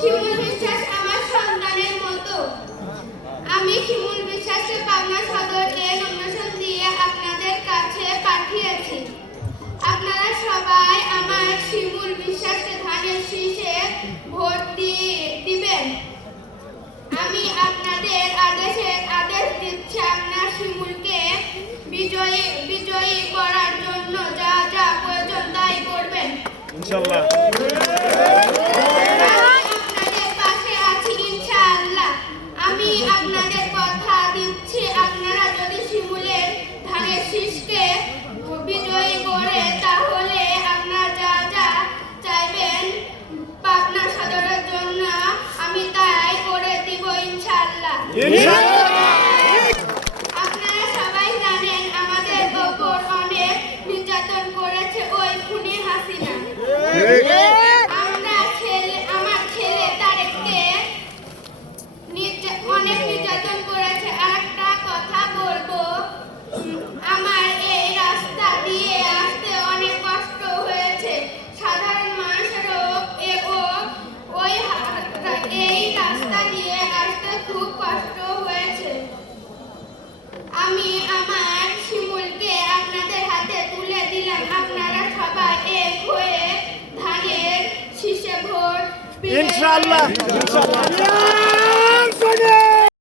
শিমুল বিশ্বাস আমার সন্তানের মতো। আমি শিমুল বিশ্বাসকে পাবনা সদর এ নমিনেশন দিয়ে আপনাদের কাছে পাঠিয়েছি। আপনারা সবাই আমার শিমুল বিশ্বাসকে ধানের শীষে ভোট দিবেন। আমি আপনাদের আদেশ দিচ্ছি, আপনার শিমুলকে বিজয়ী করার জন্য যা যা প্রয়োজন তাই করবেন ইনশাআল্লাহ। আপনাদের পাশে আছি ইনশাআল্লাহ। আমি আপনাদের কথা দিচ্ছি, আপনারা যদি শিমুলের ধানের শীষকে বিজয়ী করে তাহলে আপনারা যা যা চাইবেন পাবনা সদরের জন্য আমি তাই করে দিব ইনশাআল্লাহ। আপনারা সবাই জানেন আমাদের ওপর অনেক নির্যাতন করেছে ওই খুনি হাসিনা। আমার ছেলে তারেককে অনেক নির্যাতন করেছে। আরেকটা কথা বলবো, আমার এই রাস্তা দিয়ে আসতে অনেক কষ্ট হয়েছে। সাধারণ মানুষেরও এই রাস্তা দিয়ে আসতে খুব কষ্ট হয়েছে। আমি আমার শিমুলকে আপনাদের হাতে তুলে দিলাম। আপনারা সবাই এক হয়ে ধানের শীষে ভোট ইনশাআল্লাহ।